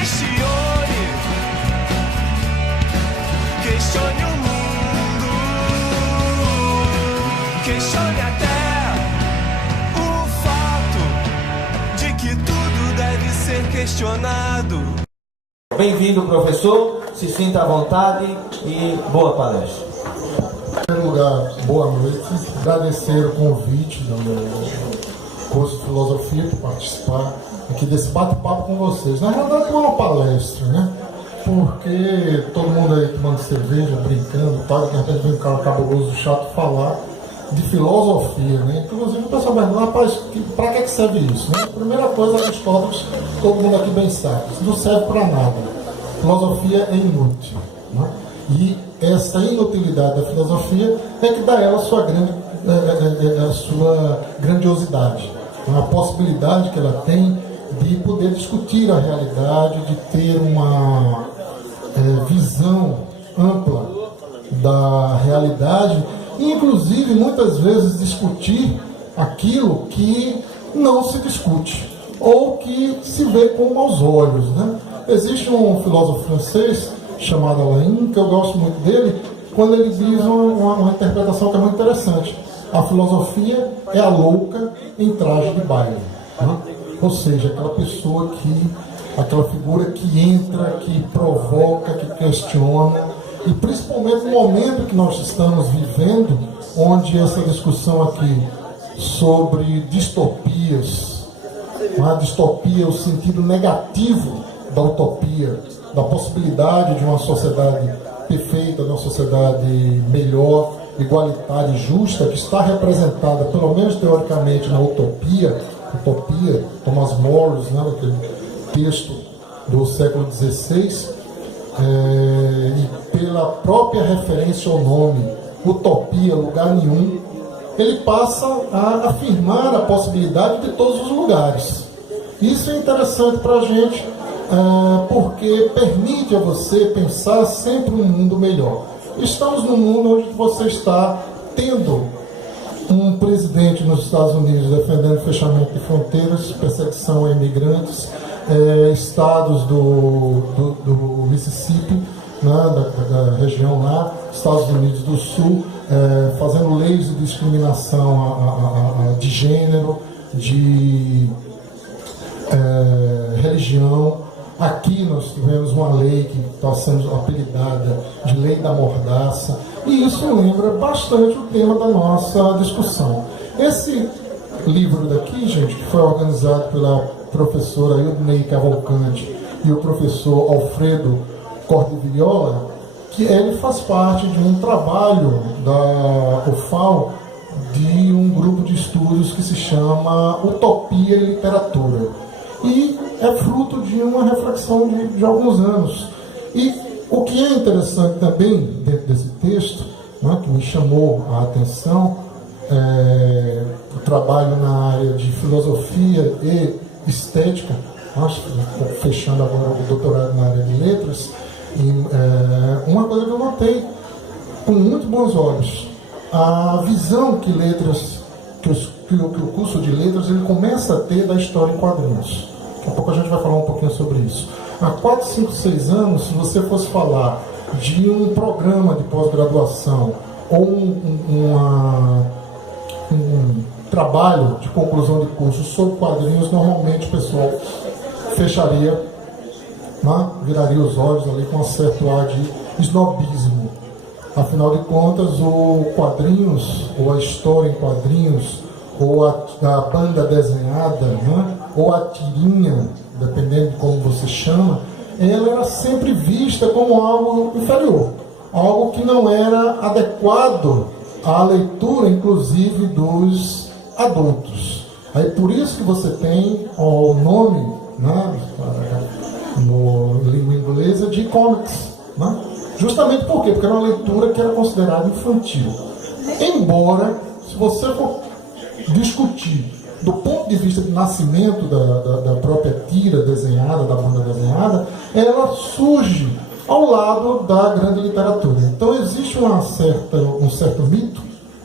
questione, questione o mundo, questione até o fato de que tudo deve ser questionado. Bem-vindo, professor, se sinta à vontade e boa palestra. Em primeiro lugar, boa noite, agradecer o convite do meu curso de filosofia para participar aqui desse bate-papo com vocês. Na verdade, não é uma palestra, né? Porque todo mundo aí tomando cerveja, brincando, tal, de repente vem um cara cabuloso, chato falar de filosofia, né? Inclusive o pessoal vai falar, rapaz, para que serve isso? Né? Primeira coisa, Aristóteles, todo mundo aqui bem sabe, isso não serve para nada. Filosofia é inútil, né? E essa inutilidade da filosofia é que dá a ela a sua grandiosidade, a possibilidade que ela tem de poder discutir a realidade, de ter uma visão ampla da realidade, e inclusive muitas vezes discutir aquilo que não se discute ou que se vê com maus olhos, né? Existe um filósofo francês chamado Alain, que eu gosto muito dele, quando ele diz uma interpretação que é muito interessante: a filosofia é a louca em traje de baile, né? Ou seja, aquela figura que entra, que provoca, que questiona, e principalmente no momento que nós estamos vivendo, onde essa discussão aqui sobre distopias, a distopia, o sentido negativo da utopia, da possibilidade de uma sociedade perfeita, de uma sociedade melhor, igualitária e justa, que está representada, pelo menos teoricamente, na Utopia, Thomas More, né, aquele texto do século XVI, e pela própria referência ao nome, Utopia, lugar nenhum, ele passa a afirmar a possibilidade de todos os lugares. Isso é interessante para a gente, porque permite a você pensar sempre um mundo melhor. Estamos num mundo onde você está tendo um presidente nos Estados Unidos defendendo o fechamento de fronteiras, perseguição a imigrantes, estados do Mississippi, né, da região lá, Estados Unidos do Sul, fazendo leis de discriminação de gênero, de religião. Aqui nós tivemos uma lei que está sendo apelidada de Lei da Mordaça, e isso lembra bastante o tema da nossa discussão. Esse livro daqui, gente, que foi organizado pela professora Ildney Cavalcante e o professor Alfredo Cordoviola, que ele faz parte de um trabalho da UFAL, de um grupo de estudos que se chama Utopia e Literatura. E é fruto de uma reflexão de alguns anos. E o que é interessante também dentro desse texto, né, que me chamou a atenção, o trabalho na área de filosofia e estética, acho que estou fechando agora o doutorado na área de letras, e uma coisa que eu notei com muito bons olhos, a visão que o curso de letras ele começa a ter da história em quadrinhos. Daqui a pouco a gente vai falar um pouquinho sobre isso. Há 4, 5, 6 anos, se você fosse falar de um programa de pós-graduação ou um trabalho de conclusão de curso sobre quadrinhos, normalmente o pessoal fecharia, né? Viraria os olhos ali com um certo ar de snobismo. Afinal de contas, o quadrinhos, ou a história em quadrinhos, ou a banda desenhada, né? Ou a tirinha, dependendo de como você chama, ela era sempre vista como algo inferior, algo que não era adequado à leitura, inclusive, dos adultos. Aí por isso que você tem o nome, né, no língua inglesa, de comics, né? Justamente por quê? Porque era uma leitura que era considerada infantil. Embora, se você for discutir do ponto de vista do nascimento da própria tira desenhada, da banda desenhada, ela surge ao lado da grande literatura. Então existe um certo mito,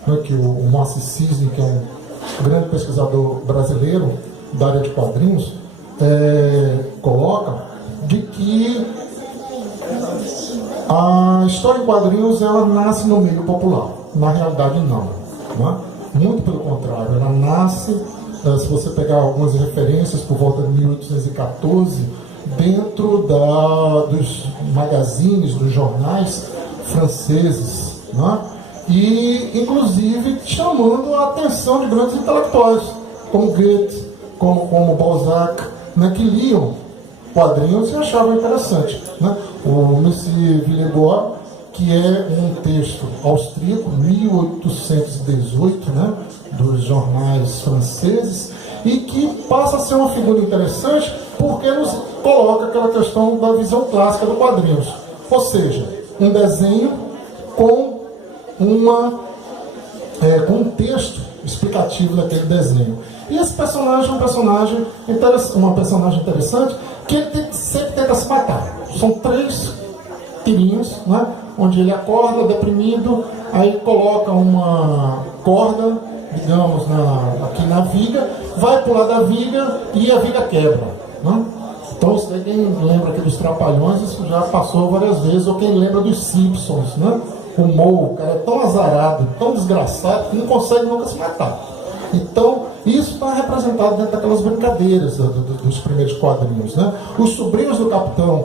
né, que o Moacir Cisne, que é um grande pesquisador brasileiro da área de quadrinhos, coloca, de que a história em quadrinhos ela nasce no meio popular. Na realidade, não. Né? Muito pelo contrário, ela nasce, se você pegar algumas referências por volta de 1814, dentro dos magazines, dos jornais franceses, né? E inclusive chamando a atenção de grandes intelectuais, como Goethe, como Balzac, né? Que liam quadrinhos e achavam interessante. Né? O Monsieur Villebois, que é um texto austríaco, 1818, né? Dos jornais franceses, e que passa a ser uma figura interessante porque nos coloca aquela questão da visão clássica do quadrinhos. Ou seja, um desenho com um texto explicativo daquele desenho. E esse personagem é uma personagem interessante que ele sempre tenta se matar. São 3 tirinhos, né? Onde ele acorda deprimido, aí coloca uma corda, digamos, aqui na viga, vai pular da viga e a viga quebra. Né? Então, se quem lembra aqui dos Trapalhões, isso já passou várias vezes, ou quem lembra dos Simpsons, né? O Moe, o cara é tão azarado, tão desgraçado, que não consegue nunca se matar. Então, isso está representado dentro daquelas brincadeiras dos primeiros quadrinhos. Né? Os Sobrinhos do Capitão,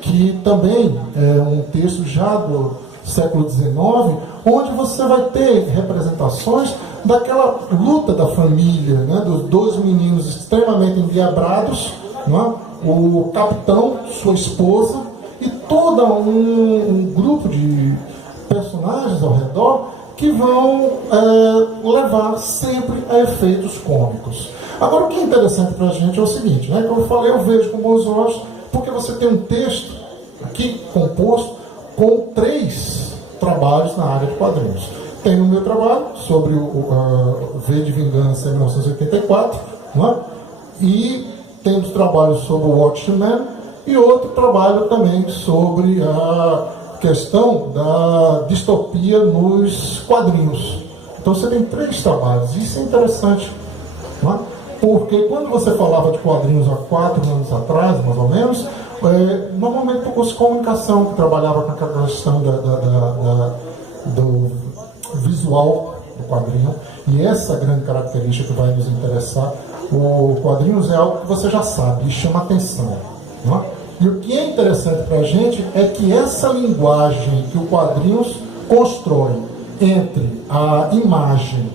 que também é um texto já do século XIX, onde você vai ter representações daquela luta da família, né? Dos 2 meninos extremamente endiabrados, né? O capitão, sua esposa, e todo um grupo de personagens ao redor que vão levar sempre a efeitos cômicos. Agora, o que é interessante para a gente é o seguinte, né? Como eu falei, eu vejo com bons olhos, porque você tem um texto aqui composto com 3 trabalhos na área de quadrinhos. Tem no meu trabalho sobre o V de Vingança em 1984, né? E temos trabalhos sobre o Watchmen e outro trabalho também sobre a questão da distopia nos quadrinhos. Então você tem 3 trabalhos, isso é interessante, né? Porque quando você falava de quadrinhos há 4 anos atrás, mais ou menos, normalmente o curso de comunicação que trabalhava com aquela questão do visual do quadrinho, e essa grande característica que vai nos interessar. O quadrinhos é algo que você já sabe e chama atenção, né? E o que é interessante para a gente é que essa linguagem que o quadrinhos constrói entre a imagem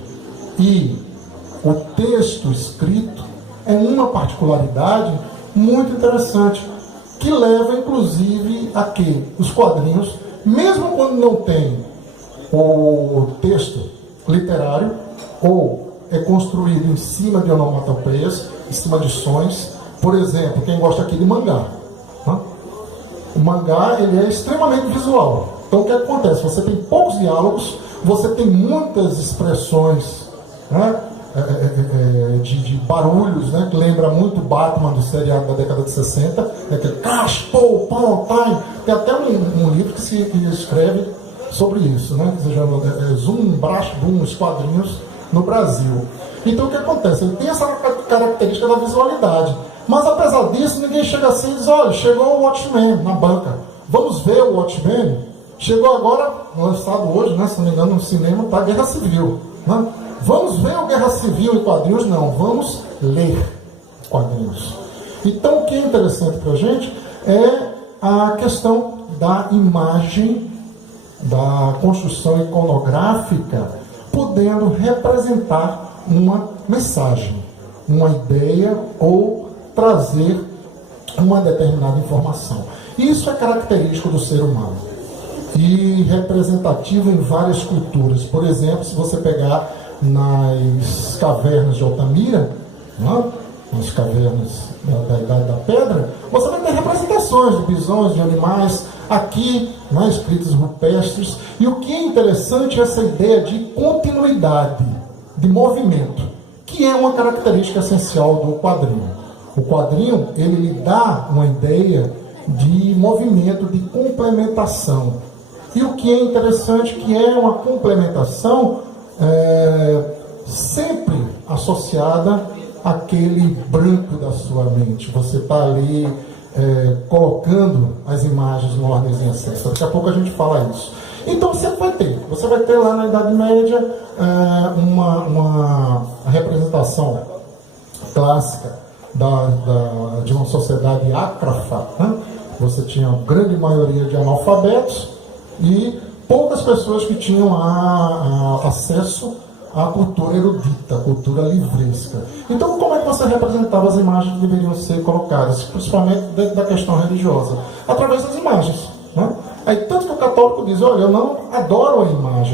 e o texto escrito é uma particularidade muito interessante, que leva inclusive a que os quadrinhos, mesmo quando não tem o texto literário, ou é construído em cima de onomatopeias, em cima de sons, por exemplo, quem gosta aqui de mangá, né? O mangá ele é extremamente visual. Então o que acontece? Você tem poucos diálogos, você tem muitas expressões, né? De barulhos, né? Que lembra muito Batman do seriado da década de 60, aquele crash, pou, pão, time. Tem até um livro que escreve sobre isso, né? Que se chama Zoom, Brash, Boom, os quadrinhos no Brasil. Então o que acontece? Ele tem essa característica da visualidade. Mas apesar disso, ninguém chega assim e diz, olha, chegou o Watchmen na banca. Vamos ver o Watchmen? Chegou agora, lançado hoje, né? Se não me engano, no cinema, tá? Guerra Civil, né? Vamos ver o Guerra Civil em quadrinhos? Não, vamos ler quadrinhos. Então o que é interessante para a gente é a questão da imagem, da construção iconográfica, podendo representar uma mensagem, uma ideia ou trazer uma determinada informação. Isso é característico do ser humano e representativo em várias culturas. Por exemplo, se você pegar nas cavernas de Altamira, né, nas cavernas da Idade da Pedra, você vai ter representações de bisões, de animais, aqui, né, escritos rupestres. E o que é interessante é essa ideia de continuidade, de movimento, que é uma característica essencial do quadrinho. O quadrinho, ele lhe dá uma ideia de movimento, de complementação. E o que é interessante que é uma complementação sempre associada àquele branco da sua mente. Você está ali colocando as imagens no ordemzinha certa. Daqui a pouco a gente fala isso. Então você vai ter lá na Idade Média uma representação clássica de uma sociedade ácrafa, né? Você tinha uma grande maioria de analfabetos e poucas pessoas que tinham acesso à cultura erudita, à cultura livresca. Então, como é que você representava as imagens que deveriam ser colocadas, principalmente dentro da questão religiosa? Através das imagens, né? Aí, tanto que o católico diz, olha, eu não adoro a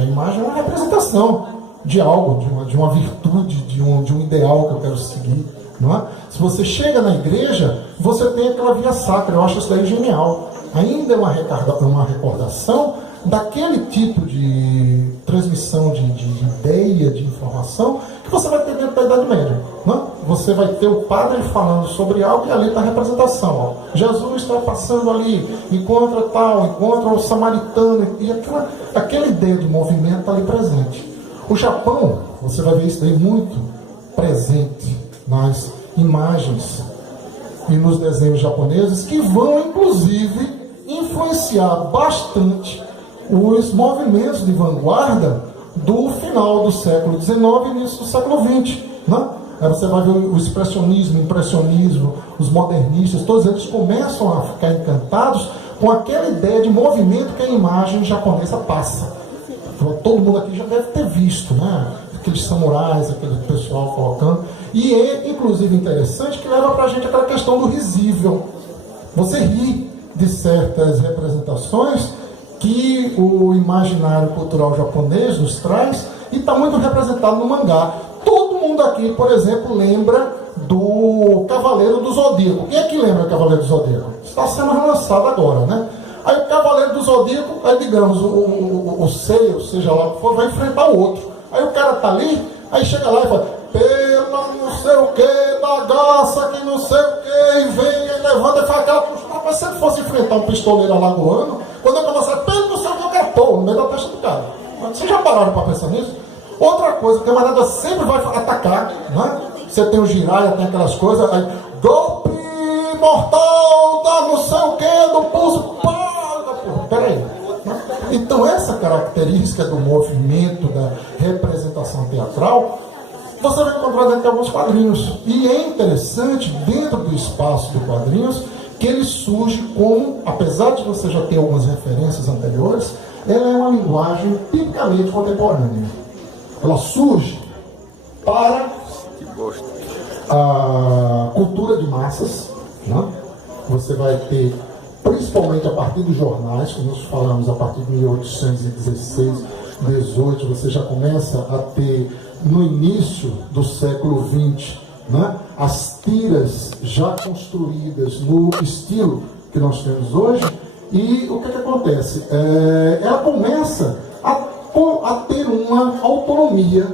imagem é uma representação de algo, de uma virtude, de um ideal que eu quero seguir. Não é? Se você chega na igreja, você tem aquela via sacra, eu acho isso daí genial. Ainda é uma recordação daquele tipo de transmissão de ideia, de informação, que você vai ter dentro da Idade Média. Não é? Você vai ter o padre falando sobre algo e ali está a representação. Ó. Jesus está passando ali, encontra o samaritano, e aquela ideia de movimento está ali presente. O Japão, você vai ver isso daí muito presente nas imagens e nos desenhos japoneses, que vão, inclusive, influenciar bastante os movimentos de vanguarda do final do século XIX e início do século XX. Né? Aí você vai ver o expressionismo, o impressionismo, os modernistas, todos eles começam a ficar encantados com aquela ideia de movimento que a imagem japonesa passa. Todo mundo aqui já deve ter visto, né? Aqueles samurais, aquele pessoal colocando. E é, inclusive, interessante que leva para a gente aquela questão do risível. Você ri de certas representações que o imaginário cultural japonês nos traz e está muito representado no mangá. Todo mundo aqui, por exemplo, lembra do Cavaleiro do Zodíaco. Quem é que lembra do Cavaleiro do Zodíaco? Está sendo relançado agora, né? Aí o Cavaleiro do Zodíaco, aí digamos, o Seiya, ou seja lá o que for, vai enfrentar o outro. Aí o cara tá ali, aí chega lá e fala, pela não sei o que, bagaça, que não sei o que, e vem, e levanta e faz aquela postura. Mas se ele fosse enfrentar um pistoleiro alagoano, quando eu começar, pelo não sei o que, eu quero pôr no meio da testa do cara. Vocês já pararam para pensar nisso? Outra coisa, o camarada sempre vai atacar, né? Você tem o Jiraiya, tem aquelas coisas, aí, golpe mortal da não sei o que, do pulso, pá! Peraí. Então essa característica do movimento, da representação teatral, você vai encontrar dentro de alguns quadrinhos. E é interessante, dentro do espaço de quadrinhos, que ele surge como, apesar de você já ter algumas referências anteriores, ela é uma linguagem tipicamente contemporânea. Ela surge para a cultura de massas, né? Você vai ter, principalmente a partir dos jornais, que nós falamos a partir de 1816, 18, você já começa a ter, no início do século XX, né, as tiras já construídas no estilo que nós temos hoje. E o que acontece? Ela começa a ter uma autonomia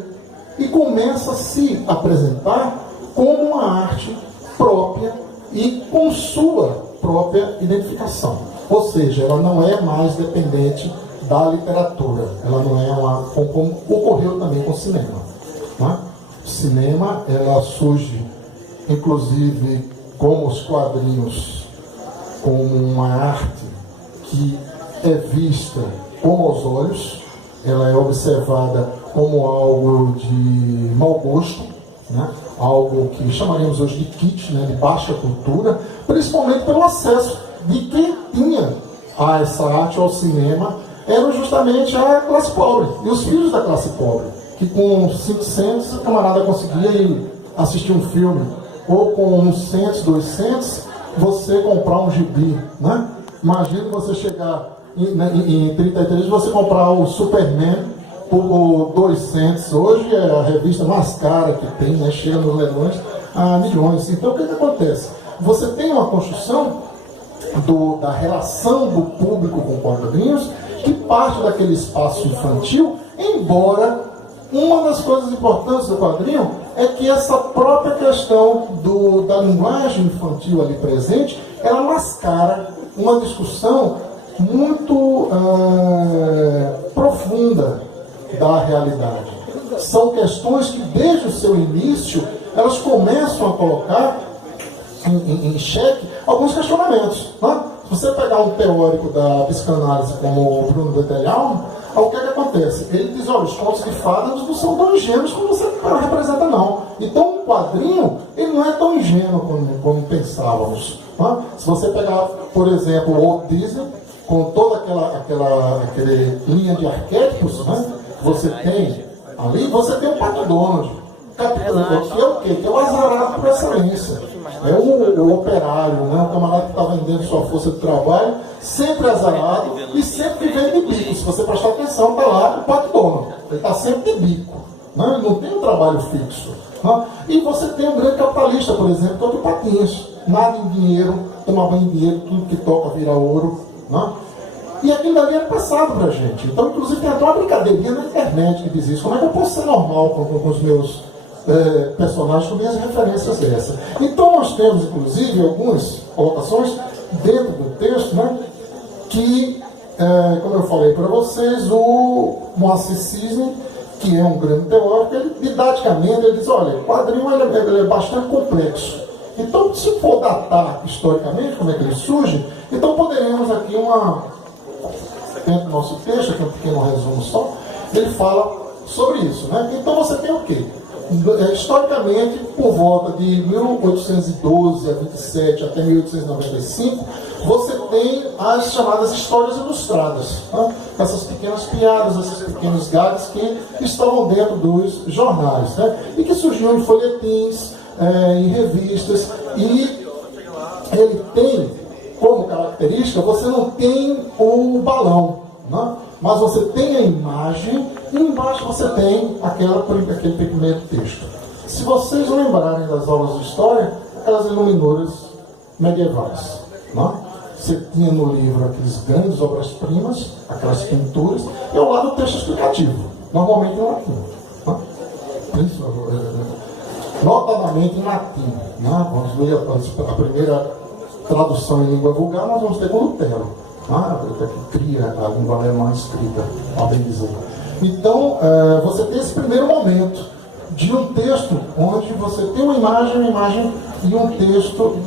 e começa a se apresentar como uma arte própria e com sua própria identificação. Ou seja, ela não é mais dependente da literatura. Ela não é como ocorreu também com o cinema. Né? O cinema, ela surge, inclusive, como os quadrinhos, como uma arte que é vista com os olhos, ela é observada como algo de mau gosto, né? Algo que chamaríamos hoje de kitsch, né? De baixa cultura, principalmente pelo acesso de quem tinha a essa arte, ao cinema, eram justamente a classe pobre, e os filhos da classe pobre, que com 500 o camarada conseguia ir assistir um filme, ou com uns 100, 200, você comprar um gibi, né? Imagina você chegar em 33, você comprar o Superman por 200, hoje é a revista mais cara que tem, né? Chega nos leilões a milhões. Então o que acontece? Você tem uma construção da relação do público com quadrinhos que parte daquele espaço infantil, embora uma das coisas importantes do quadrinho é que essa própria questão da linguagem infantil ali presente, ela mascara uma discussão muito profunda da realidade. São questões que desde o seu início elas começam a colocar em xeque alguns questionamentos. Né? Se você pegar um teórico da psicanálise como o Bruno Bettelheim, o que acontece? Ele diz, olha, os contos de fadas não são tão ingênuos como você representa, não. Então, um quadrinho, ele não é tão ingênuo como pensávamos. Né? Se você pegar, por exemplo, o Walt Disney, com toda aquela linha de arquétipos, né, que você tem ali, você tem o Pato Donald, que é o quê? Que é o azarado por excelência. É o operário, né, o camarada que está vendendo sua força de trabalho, sempre azarado e sempre vivendo de bico. Se você prestar atenção, está lá o Pato Donald. Ele está sempre de bico. Né? Ele não tem um trabalho fixo. Né? E você tem um grande capitalista, por exemplo, que é o do Patinhas. Nada em dinheiro, toma banho em dinheiro, tudo que toca vira ouro. Né? E aquilo dali era passado pra gente. Então, inclusive, tem até uma brincadeirinha na internet que diz isso. Como é que eu posso ser normal com os meus personagens, com minhas referências dessas? Então, nós temos, inclusive, algumas colocações dentro do texto, né, que, como eu falei para vocês, o Moacir Cisne, que é um grande teórico, ele, didaticamente, ele diz, olha, o quadrinho ele é bastante complexo. Então, se for datar historicamente como é que ele surge, então poderemos aqui dentro do nosso texto, aqui um pequeno resumo só, ele fala sobre isso. Né? Então você tem o quê? Historicamente, por volta de 1812 a 27 até 1895, você tem as chamadas histórias ilustradas. Né? Essas pequenas piadas, esses pequenos gags que estavam dentro dos jornais. Né? E que surgiam em folhetins, em revistas, e ele tem como característica, você não tem o balão, né? Mas você tem a imagem e embaixo você tem aquele primeiro texto. Se vocês lembrarem das aulas de história, aquelas iluminadoras medievais, né? Você tinha no livro aquelas grandes obras-primas, aquelas pinturas, e ao lado o texto explicativo, normalmente em latim. Né? Notadamente em latim. Né? Vamos ler a primeira tradução em língua vulgar, nós vamos ter com Lutero, que cria a língua alemã escrita, a bem dizer. Então, você tem esse primeiro momento de um texto onde você tem uma imagem e um texto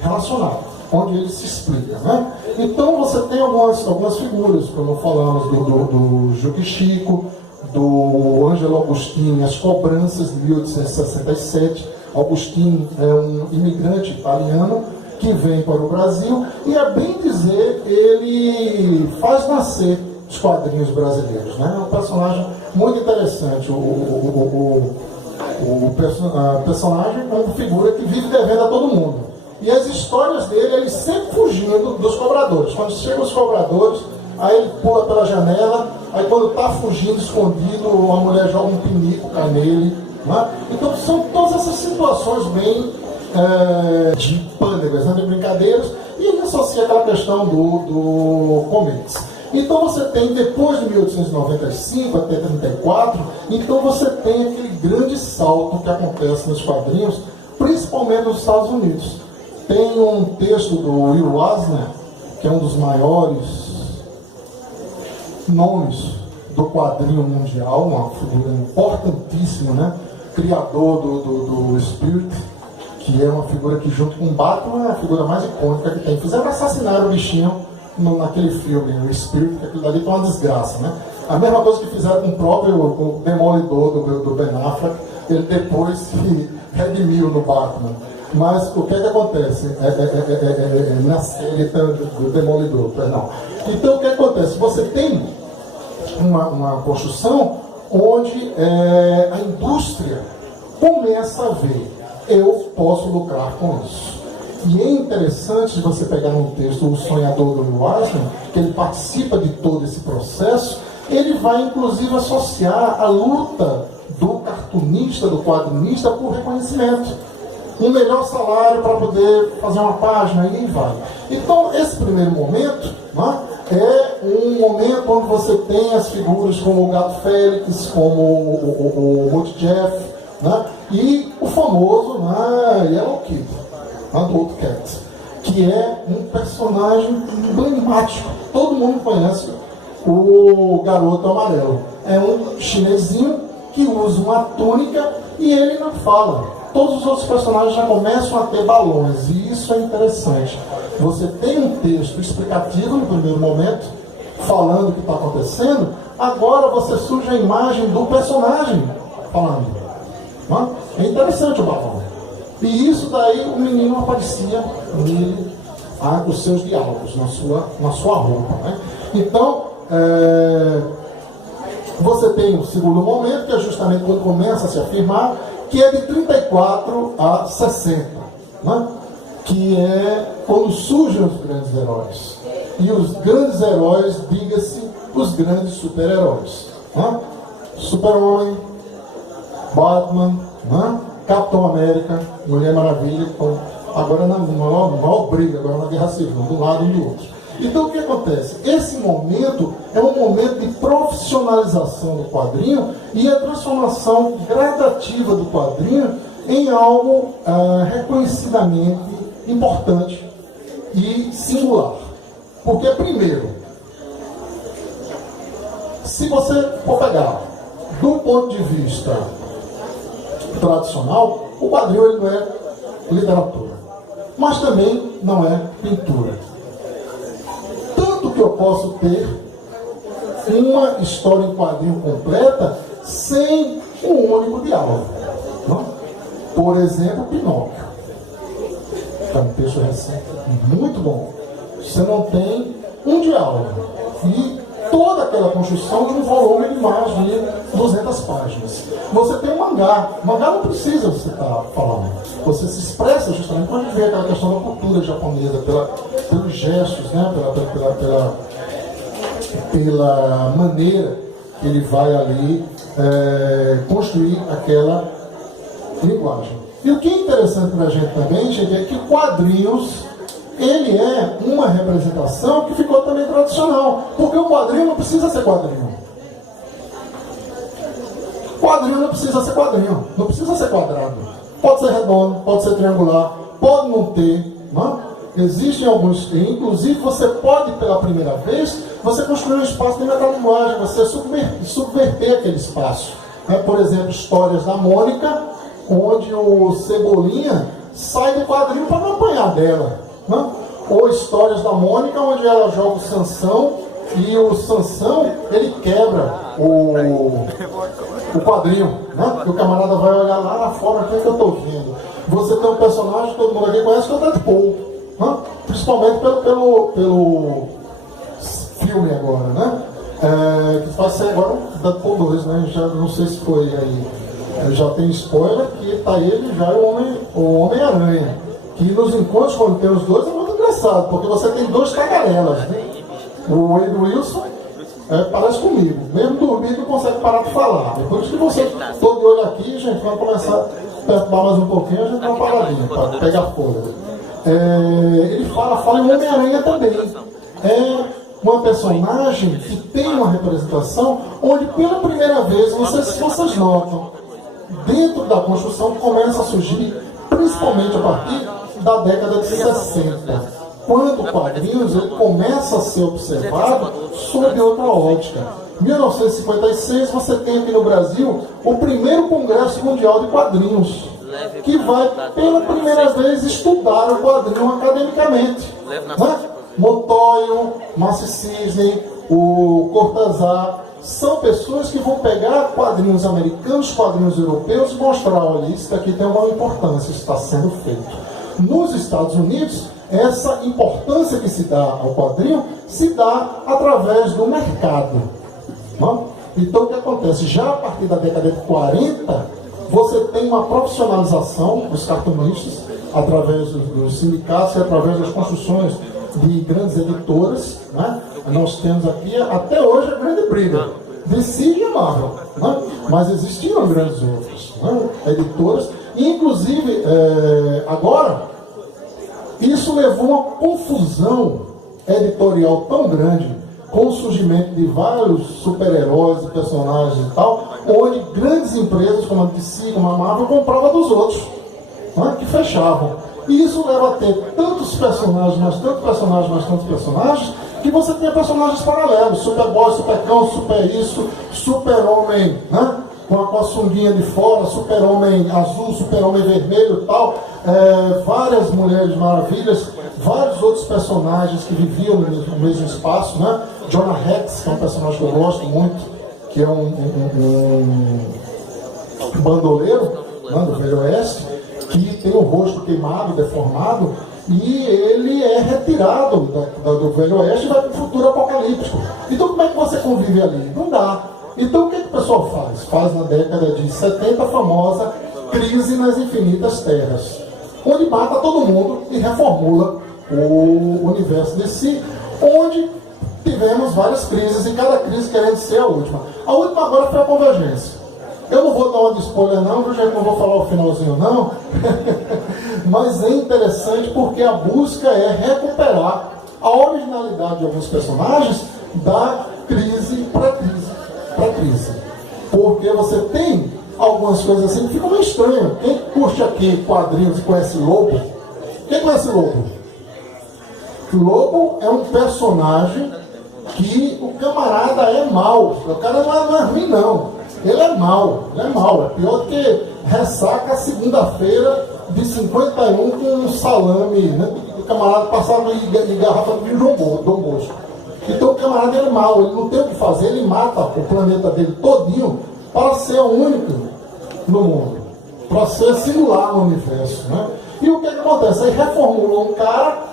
relacionado, onde ele se explica. Né? Então, você tem algumas figuras, como falamos, do Juque Chico, do Ângelo Augustini, As Cobranças, de 1867. Augustini é um imigrante italiano que vem para o Brasil e, a bem dizer, ele faz nascer os quadrinhos brasileiros. Né? É um personagem muito interessante. O personagem é uma figura que vive devendo a todo mundo. E as histórias dele, ele sempre fugindo dos cobradores. Quando chegam os cobradores, aí ele pula pela janela, aí quando está fugindo escondido, a mulher joga um pinico, cai nele. Né? Então são todas essas situações bem de pânegas, né? De brincadeiras, e ele associa aquela questão do comics. Então você tem, depois de 1895 até 34, então você tem aquele grande salto que acontece nos quadrinhos, principalmente nos Estados Unidos. Tem um texto do Will Eisner, que é um dos maiores nomes do quadrinho mundial, uma figura importantíssima, né? Criador do Spirit, que é uma figura que, junto com o Batman, é a figura mais icônica que tem. Fizeram assassinar o bichinho naquele filme, o Spirit, que aquilo dali foi uma desgraça, né? A mesma coisa que fizeram com o próprio Demolidor do Ben Affleck, ele depois se redimiu no Batman. Mas o que é que acontece? Na série do Demolidor, perdão. Então o que acontece? Você tem uma construção onde a indústria começa a ver, eu posso lucrar com isso. E é interessante você pegar no texto O Sonhador do Will Eisner, que ele participa de todo esse processo, ele vai inclusive associar a luta do cartunista, do quadrinista, por reconhecimento. Um melhor salário para poder fazer uma página, e vai. Então, esse primeiro momento, né, é um momento onde você tem as figuras como o Gato Félix, como o Ruth Jeff, né, e o famoso Yellow Kid, do Old Cat, que é um personagem emblemático. Todo mundo conhece o Garoto Amarelo. É um chinesinho que usa uma túnica e ele não fala. todos os outros personagens já começam a ter balões, e isso é interessante. Você tem um texto explicativo no primeiro momento, falando o que está acontecendo, agora você surge a imagem do personagem falando. Não? É interessante o balão. E isso daí o menino aparecia nele, os seus diálogos, na sua roupa. Né? Então, você tem o segundo momento, que é justamente quando começa a se afirmar, que é de 34 a 60, né? Que é quando surgem os grandes heróis. E os grandes heróis, diga-se, os grandes super-heróis. Né? Super-Homem, Batman, né? Capitão América, Mulher Maravilha, agora na maior briga, agora na Guerra Civil, de um lado e do outro. Então o que acontece? Esse momento é um momento de profissionalização do quadrinho e a transformação gradativa do quadrinho em algo reconhecidamente importante e singular. Porque, primeiro, se você for pegar do ponto de vista tradicional, o quadrinho ele não é literatura, mas também não é pintura. Tanto que eu posso ter uma história em quadrinho completa sem um único diálogo. Não? Por exemplo, Pinóquio. É um texto recente, muito bom. Você não tem um diálogo. E toda aquela construção de um volume de mais de 200 páginas. Você tem um mangá. O mangá não precisa você estar falando. Você se expressa justamente quando vê aquela questão da cultura japonesa, pelos gestos, né? pela maneira que ele vai ali construir aquela linguagem. E o que é interessante para a gente também, gente, é que quadrinhos, ele é uma representação que ficou também tradicional. Porque o quadrinho não precisa ser quadrinho. Quadrinho não precisa ser quadrinho. Não precisa ser quadrado. Pode ser redondo, pode ser triangular, pode não ter. Não? Existem alguns, inclusive você pode, pela primeira vez, você construir um espaço dentro da linguagem, você subverter aquele espaço. Por exemplo, histórias da Mônica, onde o Cebolinha sai do quadrinho para não apanhar dela. Né? Ou histórias da Mônica, onde ela joga o Sansão e o Sansão, ele quebra o quadrinho. Né? E o camarada vai olhar lá na fora, o que é que eu estou vendo? Você tem um personagem que todo mundo aqui conhece, que é o Deadpool. Né? Principalmente pelo filme agora, né? Que vai ser agora o Deadpool 2, né? Já não sei se foi aí. Já tem spoiler que está ele já o Homem-Aranha. Que nos encontros, quando tem os dois, é muito engraçado, porque você tem dois tagarelas, né? O Wade Wilson parece comigo. Mesmo dormindo, não consegue parar de falar. Depois que você todo de olho aqui, gente, vai começar a perturbar mais um pouquinho, a gente dá uma paradinha para pegar fôlego. Ele fala em Homem-Aranha também. É uma personagem que tem uma representação onde, pela primeira vez, vocês notam, dentro da construção começa a surgir, principalmente a partir da década de 60, quando o quadrinhos ele começa a ser observado sob outra ótica. Em 1956, você tem aqui no Brasil o primeiro Congresso Mundial de Quadrinhos, que vai, pela primeira vez, estudar o quadrinho academicamente. Né? Montoya, Márcio Cisne, o Cortázar, são pessoas que vão pegar quadrinhos americanos, quadrinhos europeus e mostrar, olha, isso daqui tem uma importância, isso está sendo feito. Nos Estados Unidos, essa importância que se dá ao quadrinho se dá através do mercado. Não? Então, o que acontece? Já a partir da década de 40, você tem uma profissionalização dos cartunistas, através dos sindicatos e através das construções de grandes editoras. Né? Nós temos aqui, até hoje, a grande briga, DC e Marvel. Né? Mas existiam grandes outras, né? Editoras. Inclusive, agora, isso levou a uma confusão editorial tão grande, com o surgimento de vários super-heróis e personagens e tal, onde grandes empresas como a DC, como a Marvel, compravam dos outros, né, que fechavam. E isso leva a ter tantos personagens, mas tantos personagens, mas tantos personagens, que você tem personagens paralelos, Superboy, Supercão, Super isso, Super-Homem, né? com a sunguinha de fora, super-homem azul, super-homem vermelho e tal, várias Mulheres Maravilhas, vários outros personagens que viviam no mesmo espaço, né? Jonah Rex, que é um personagem que eu gosto muito, que é um bandoleiro, né, do Velho Oeste, que tem o rosto queimado, deformado, e ele é retirado do Velho Oeste e vai para o futuro apocalíptico. Então como é que você convive ali? Não dá. Então o que o pessoal faz? Faz na década de 70 a famosa Crise nas Infinitas Terras, onde mata todo mundo e reformula o universo de si, onde tivemos várias crises e cada crise querendo ser a última. A última agora foi a Convergência. Eu não vou dar uma de spoiler não, já não vou falar o finalzinho não, mas é interessante porque a busca é recuperar a originalidade de alguns personagens da crise para crise. Porque você tem algumas coisas assim que ficam meio estranhas. Quem curte aqui quadrinhos e conhece Lobo? Quem conhece Lobo? Lobo é um personagem que o camarada é mau. O cara não é ruim não. Ele é mau. É pior do que ressaca segunda-feira de 51 com um salame, né? O camarada passava em garrafa de Dom Bosco. Então o camarada é mau, ele não tem o que fazer, ele mata o planeta dele todinho para ser o único no mundo, para ser singular no universo, né? E o que acontece? Aí reformulou um cara,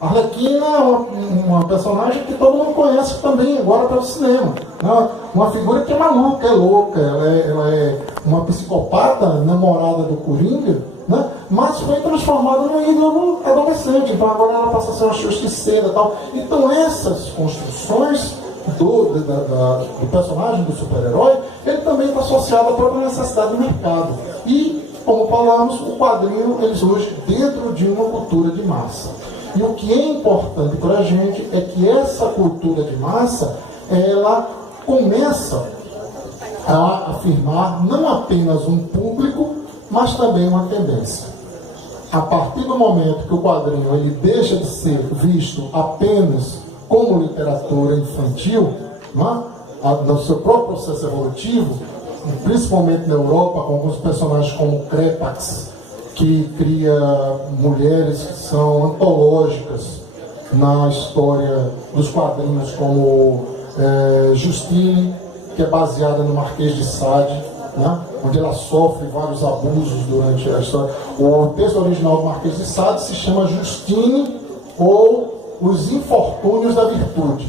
Arlequina é uma personagem que todo mundo conhece também agora pelo cinema, né? Uma figura que é maluca, é louca, ela é uma psicopata namorada do Coringa, né? Mas foi transformada num ídolo adolescente, então agora ela passa a ser uma justiceira e tal. Então essas construções do personagem, do super-herói, ele também está associado à própria necessidade do mercado. E, como falamos, o quadrinho ele surge dentro de uma cultura de massa. E o que é importante para a gente é que essa cultura de massa, ela começa a afirmar não apenas um público, mas também uma tendência. A partir do momento que o quadrinho ele deixa de ser visto apenas como literatura infantil, né, no seu próprio processo evolutivo, principalmente na Europa, com alguns personagens como Crepax, que cria mulheres que são antológicas na história dos quadrinhos, como Justine, que é baseada no Marquês de Sade, né, onde ela sofre vários abusos durante a história. O texto original do Marquês de Sade se chama Justine ou Os Infortúnios da Virtude.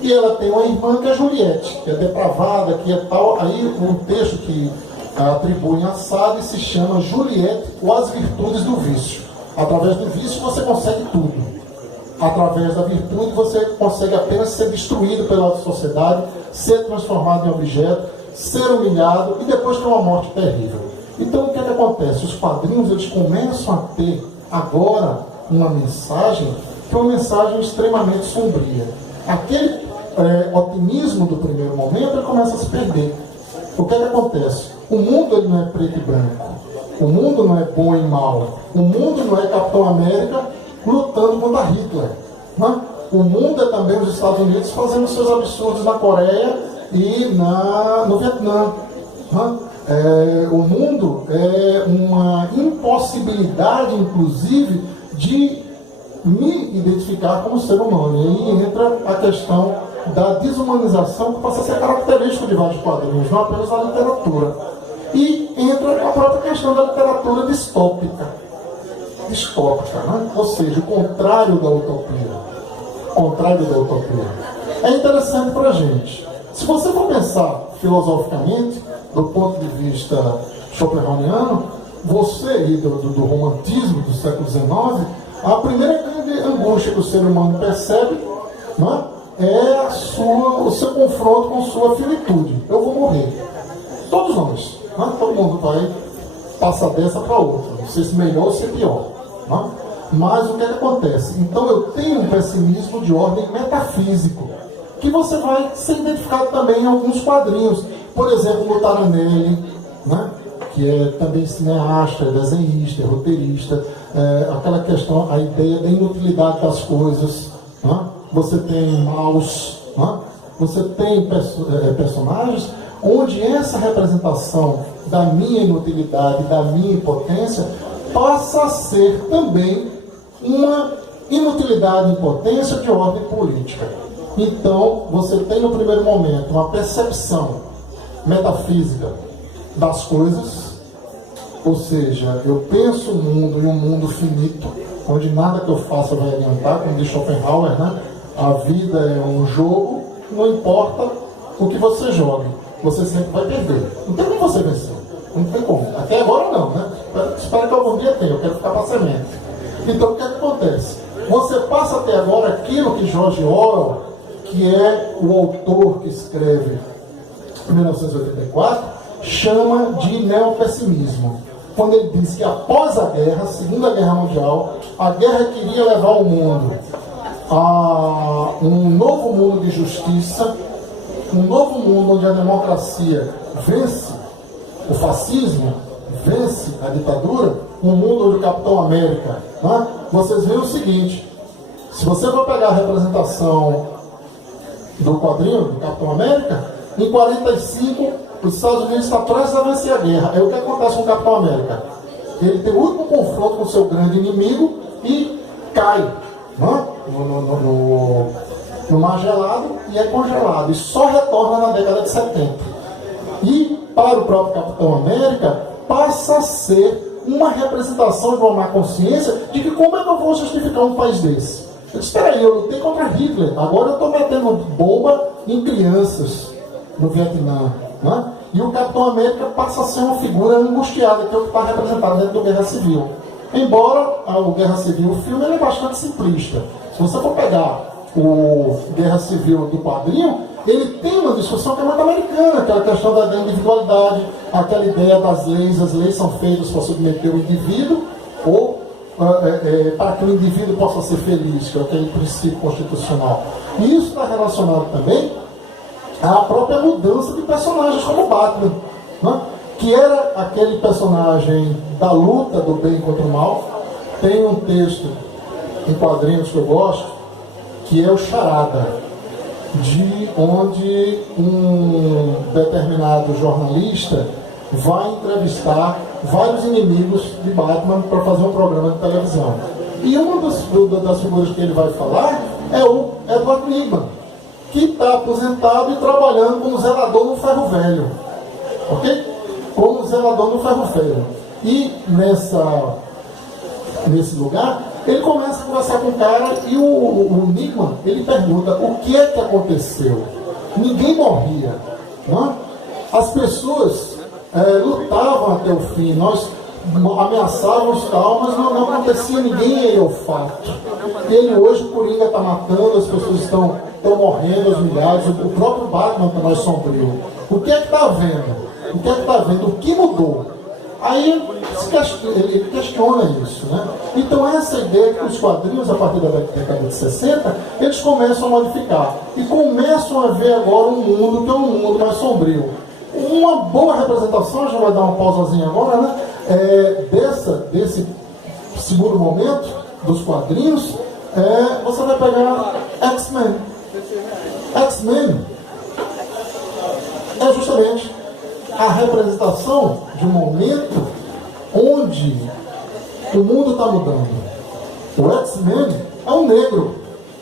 E ela tem uma irmã que é Juliette, que é depravada, que é tal. Aí um texto que atribuem a Sade se chama Juliette ou As Virtudes do Vício. Através do vício você consegue tudo. Através da virtude você consegue apenas ser destruído pela sociedade, ser transformado em objeto, ser humilhado e depois ter uma morte terrível. Então o que acontece? Os quadrinhos eles começam a ter agora uma mensagem que é uma mensagem extremamente sombria. Aquele otimismo do primeiro momento ele começa a se perder. O que acontece? O mundo ele não é preto e branco. O mundo não é bom e mau. O mundo não é Capitão América lutando contra Hitler. Né? O mundo é também os Estados Unidos fazendo seus absurdos na Coreia e no Vietnã. Né? O mundo é uma impossibilidade, inclusive, de me identificar como ser humano. E aí entra a questão da desumanização que passa a ser característica de vários quadrinhos, não apenas da literatura. E entra a própria questão da literatura distópica, né? Ou seja, o contrário da utopia. É interessante para a gente. Se você for pensar filosoficamente, do ponto de vista schopenhaueriano, você e do romantismo do século XIX, a primeira grande angústia que o ser humano percebe, né, é o seu confronto com sua finitude. Eu vou morrer. Todos nós. Né? Todo mundo vai passar dessa para outra. Não sei se melhor ou se pior. Né? Mas o que acontece? Então eu tenho um pessimismo de ordem metafísico, que você vai ser identificado também em alguns quadrinhos. Por exemplo, no Taranelli, né? Que é também cineasta, é desenhista, é roteirista, aquela questão, a ideia da inutilidade das coisas. Né? Você tem Maus, né? Você tem personagens onde essa representação da minha inutilidade, da minha impotência, passa a ser também uma inutilidade e impotência de ordem política. Então, você tem no primeiro momento uma percepção metafísica das coisas, ou seja, eu penso o mundo e um mundo finito, onde nada que eu faça vai adiantar, como diz Schopenhauer, né? A vida é um jogo, não importa o que você jogue, você sempre vai perder. Não tem como você vencer, não tem como. Até agora não, né? Espero que algum dia tenha, eu quero ficar para semente. Então o que acontece? Você passa até agora aquilo que George Orwell, que é o autor que escreve em 1984, chama de neopessimismo. Quando ele diz que após a guerra, a Segunda Guerra Mundial, a guerra queria levar o mundo a um novo mundo de justiça, um novo mundo onde a democracia vence o fascismo, vence a ditadura, um mundo onde o Capitão América, né? Vocês veem o seguinte, se você for pegar a representação do quadrinho do Capitão América, em 45 os Estados Unidos estão prestes a vencer a guerra. Aí o que acontece com o Capitão América? Ele tem o último confronto com o seu grande inimigo e cai, né? no mar gelado e é congelado. E só retorna na década de 70. E para o próprio Capitão América passa a ser uma representação de uma má consciência de que como é que eu vou justificar um país desse? Eu disse, espera aí, eu lutei contra Hitler, agora eu estou metendo bomba em crianças no Vietnã, né? E o Capitão América passa a ser uma figura angustiada, que é o que está representado dentro do Guerra Civil. Embora o Guerra Civil, o filme, ele é bastante simplista. Se você for pegar o Guerra Civil do quadrinho, ele tem uma discussão que é muito americana, aquela questão da individualidade, aquela ideia das leis, as leis são feitas para submeter o indivíduo, ou para que o indivíduo possa ser feliz, que é aquele princípio constitucional. E isso está relacionado também à própria mudança de personagens como Batman, né? Que era aquele personagem da luta do bem contra o mal. Tem um texto em quadrinhos que eu gosto, que é o Charada, de onde um determinado jornalista vai entrevistar vários inimigos de Batman para fazer um programa de televisão. E uma das figuras que ele vai falar é o Edward Nygma, que está aposentado e trabalhando como zelador no ferro velho. Ok? Como zelador no ferro velho. E nesse lugar, ele começa a conversar com o cara e o Nygma, ele pergunta o que é que aconteceu. Ninguém morria, não? As pessoas lutavam até o fim, nós ameaçávamos tal, mas não acontecia, ninguém ia ao fato. Ele hoje, o Coringa está matando, as pessoas estão morrendo aos milhares, o próprio Batman está mais sombrio. O que é que está havendo? O que é que está havendo? O que mudou? Aí ele questiona isso, né? Então essa ideia que os quadrinhos, a partir da década de 60, eles começam a modificar. E começam a ver agora um mundo que é um mundo mais sombrio. Uma boa representação, já vai dar uma pausazinha agora, né? Desse segundo momento dos quadrinhos, você vai pegar X-Men. X-Men é justamente a representação de um momento onde o mundo está mudando. O X-Men é um negro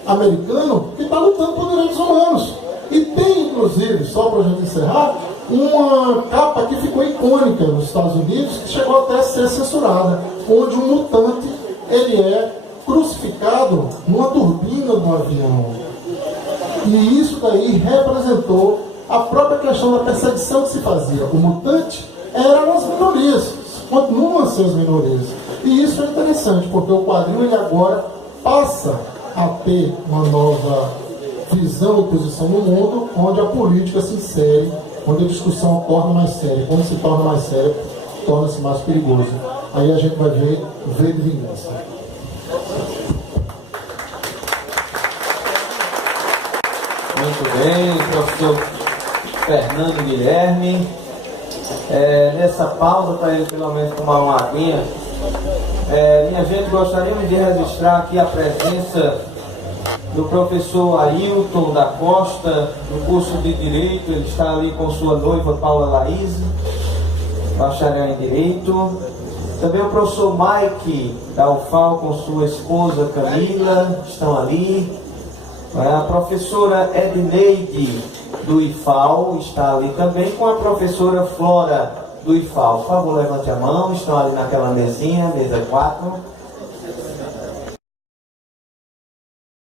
americano que está lutando por direitos humanos. E tem, inclusive, só para a gente encerrar, uma capa que ficou icônica nos Estados Unidos, que chegou até a ser censurada, onde um mutante ele é crucificado numa turbina de um avião. E isso daí representou a própria questão da perseguição que se fazia. O mutante eram as minorias, continuam a ser as minorias. E isso é interessante, porque o quadrinho ele agora passa a ter uma nova visão e posição no mundo, onde a política se insere, onde a discussão torna mais séria. Quando se torna mais séria, torna-se mais perigoso. Aí a gente vai ver de vingança. Muito bem, professor Fernando Guilherme. Nessa pausa, para ele pelo menos tomar uma aguinha, minha gente, gostaríamos de registrar aqui a presença do professor Ailton da Costa, do curso de Direito. Ele está ali com sua noiva Paula Laís, bacharel em Direito. Também o professor Mike da UFAL com sua esposa Camila, estão ali. A professora Edneide do IFAL está ali também, com a professora Flora do IFAL. Por favor, levante a mão, estão ali naquela mesinha, mesa 4.